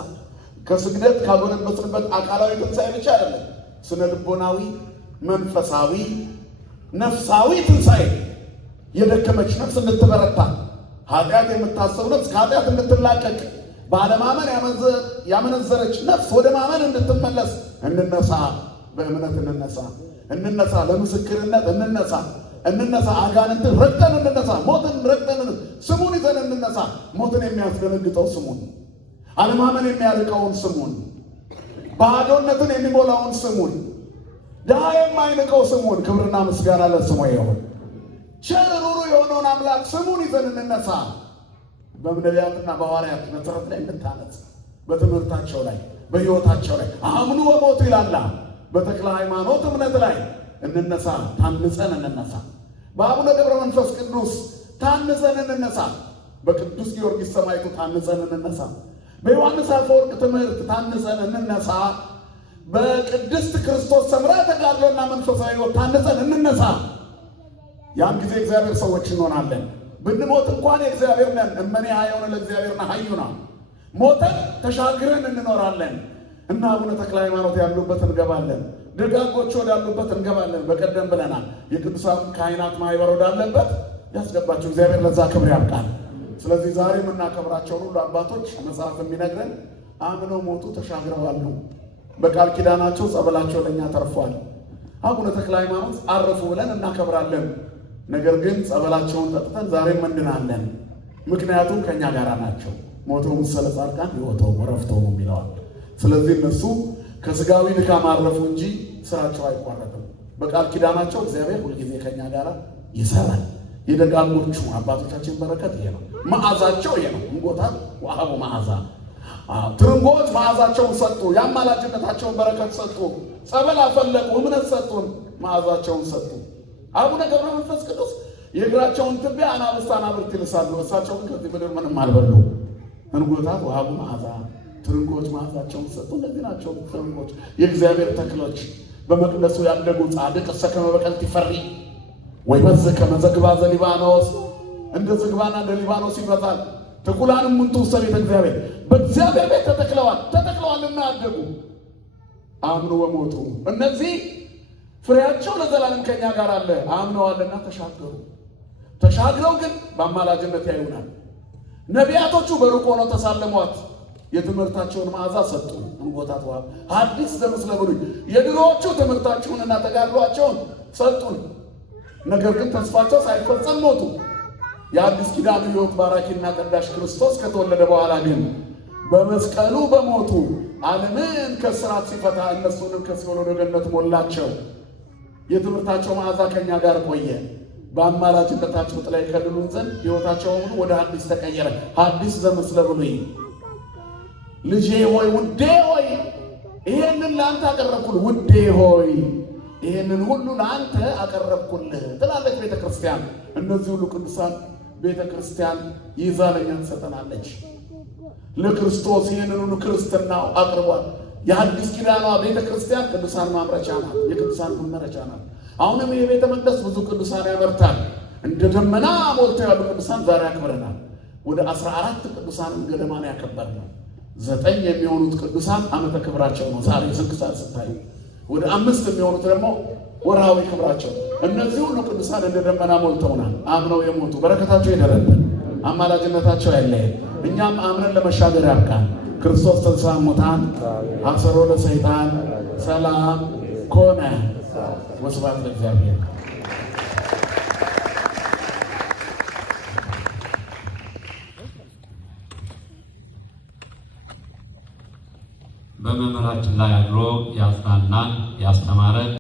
ከስግደት ካጎነበስንበት አካላዊ ትንሣኤ ብቻ አይደለም፣ ስነ ልቦናዊ፣ መንፈሳዊ፣ ነፍሳዊ ትንሣኤ። የደከመች ነፍስ እንድትበረታ፣ ኃጢአት የምታስብ ነፍስ ከኃጢአት እንድትላቀቅ፣ ባለማመን ያመነዘረች ነፍስ ወደ ማመን እንድትመለስ እንነሳ። በእምነት እንነሳ። ለምስክርነት እንነሳ። አጋንንትን ረግጠን እንነሳ። ሞትን ረግጠን ስሙን ይዘን እንነሳ። ሞትን የሚያስደነግጠው ስሙን፣ አለማመን የሚያርቀውን ስሙን፣ ባዶነትን የሚሞላውን ስሙን፣ ድሃ የማይንቀው ስሙን። ክብርና ምስጋና ለስሙ ይሁን። ቸር ሩሩ የሆነውን አምላክ ስሙን ይዘን እንነሳ። በነቢያትና በሐዋርያት መሰረት ላይ እንታነጽ። በትምህርታቸው ላይ በሕይወታቸው ላይ አምኑ ወሞቱ ይላላ። በተክለ ሃይማኖት እምነት ላይ እንነሳ። ታንጸን እንነሳ። በአቡነ ገብረ መንፈስ ቅዱስ ታንጸን እንነሳ። በቅዱስ ጊዮርጊስ ሰማዕቱ ታንጸን እንነሳ። በዮሐንስ አፈወርቅ ትምህርት ታንጸን እንነሳ። በቅድስት ክርስቶስ ሰምራ ተጋድሎና መንፈሳዊ ሕይወት ታንጸን እንነሳ። ያን ጊዜ እግዚአብሔር ሰዎች እንሆናለን። ብንሞት እንኳን የእግዚአብሔር ነን። እመኔ ሀየውን ለእግዚአብሔርና ሀዩና ሞተን ተሻግረን እንኖራለን እና አቡነ ተክለ ሃይማኖት ያሉበት እንገባለን። ደጋጎች ወዳሉበት እንገባለን። በቀደም ብለናል። የቅዱሳን ካህናት ማህበር ወዳለበት ያስገባቸው እግዚአብሔር ለዛ ክብር ያብቃል። ስለዚህ ዛሬ የምናከብራቸውን ሁሉ አባቶች መጽሐፍ የሚነግረን አምነው ሞቱ ተሻግረዋል ነው። በቃል ኪዳናቸው ጸበላቸው ለእኛ ተርፏል። አቡነ ተክለ ሃይማኖት አረፉ ብለን እናከብራለን። ነገር ግን ጸበላቸውን ጠጥተን ዛሬም እንድናለን። ምክንያቱም ከእኛ ጋር ናቸው። ሞተው መሰለ ጻድቃን ሕይወተው ወረፍተው ይለዋል። ስለዚህ እነሱ ከስጋዊ ድካም አረፉ እንጂ ስራቸው አይቋረጥም። በቃል ኪዳናቸው እግዚአብሔር ሁልጊዜ ከእኛ ጋር ይሰራል። የደጋጎቹ አባቶቻችን በረከት ይሄ ነው። መዓዛቸው ይሄ ነው። እንጎታት ወሀቡ መዓዛ ትርንጎች መዓዛቸውን ሰጡ። የአማላጅነታቸውን በረከት ሰጡ። ጸበል አፈለቁ፣ እምነት ሰጡን፣ መዓዛቸውን ሰጡ። አቡነ ገብረ መንፈስ ቅዱስ የእግራቸውን ትቢያ አናብስት አናብርት ይልሳሉ። እሳቸው ግን ከዚህ ምድር ምንም አልበሉ። እንጎታት ወሀቡ መዓዛ ትርንጎች መዓዛቸውን ሰጡ። እነዚህ ናቸው ትርንጎች፣ የእግዚአብሔር ተክሎች፣ በመቅደሱ ያደጉ። ጻድቅ እሰከመ በቀልት ይፈሪ ወይ በዝ ከመዘግባ ዘሊባኖስ፣ እንደ ዝግባና እንደ ሊባኖስ ይበዛል። ተኩላንም ምንቱ ሰቤተ እግዚአብሔር፣ በእግዚአብሔር ቤት ተተክለዋልና ያደጉ አምኑ ወሞቱ። እነዚህ ፍሬያቸው ለዘላለም ከኛ ጋር አለ። አምነዋልና ተሻግረው ግን በአማላጅነት ያዩናል። ነቢያቶቹ በሩቅ ሆነው ተሳለሟት፣ የትምህርታቸውን መዓዛ ሰጡ። እንጎታት ውሃ ሐዲስ ዘምስለ ብሉይ፣ የድሮዎቹ ትምህርታቸውንና ተጋድሏቸውን ሰጡን። ነገር ግን ተስፋቸው ሳይፈጸም ሞቱ። የአዲስ ኪዳኑ ሕይወት ባራኪና ቀዳሽ ክርስቶስ ከተወለደ በኋላ ግን በመስቀሉ በሞቱ ዓለምን ከስራት ሲፈታ እነሱንም ከሲኦል ወደ ገነት ሞላቸው። የትምህርታቸው መዓዛ ከኛ ጋር ቆየ። በአማላጅነታቸው ጥላ ይከልሉን ዘንድ ሕይወታቸው ሁሉ ወደ ሐዲስ ተቀየረ። ሐዲስ ዘምስለ ብሉይ። ልጄ ሆይ ውዴ ሆይ ይሄንን ለአንተ አቀረብኩልህ። ውዴ ሆይ ይሄንን ሁሉ ለአንተ አቀረብኩልህ ትላለች ቤተ ክርስቲያን። እነዚህ ሁሉ ቅዱሳን ቤተ ክርስቲያን ይዛ ለኛ ትሰጠናለች። ለክርስቶስ ይህንን ሁሉ ክርስትናው አቅርቧል። የአዲስ ኪዳኗ ቤተ ክርስቲያን ቅዱሳን ማምረቻ ናት፣ የቅዱሳን መመረቻ ናት። አሁንም የቤተ መቅደስ ብዙ ቅዱሳን ያመርታል። እንደ ደመና ሞልተው ያሉ ቅዱሳን ዛሬ ያክብረናል። ወደ 14 ቅዱሳንን ገደማን ያከበርነው። 9 የሚሆኑት ቅዱሳን ዓመተ ክብራቸው ነው ዛሬ ስንክሳር ስታዩ። ወደ 5 የሚሆኑት ደግሞ ወርሃዊ ክብራቸው። እነዚህ ሁሉ ቅዱሳን እንደ ደመና ሞልተውናል። አምነው የሞቱ በረከታቸው ይደረብን፣ አማላጅነታቸው አይለየን። እኛም አምነን ለመሻገር ያብቃን። ክርስቶስ ተንሥአ እሙታን አሰሮ ለሰይጣን ሰላም ኮነ። ወስብሐት ለእግዚአብሔር። በመምህራችን ላይ አድሮ ያጽናናን ያስተማረን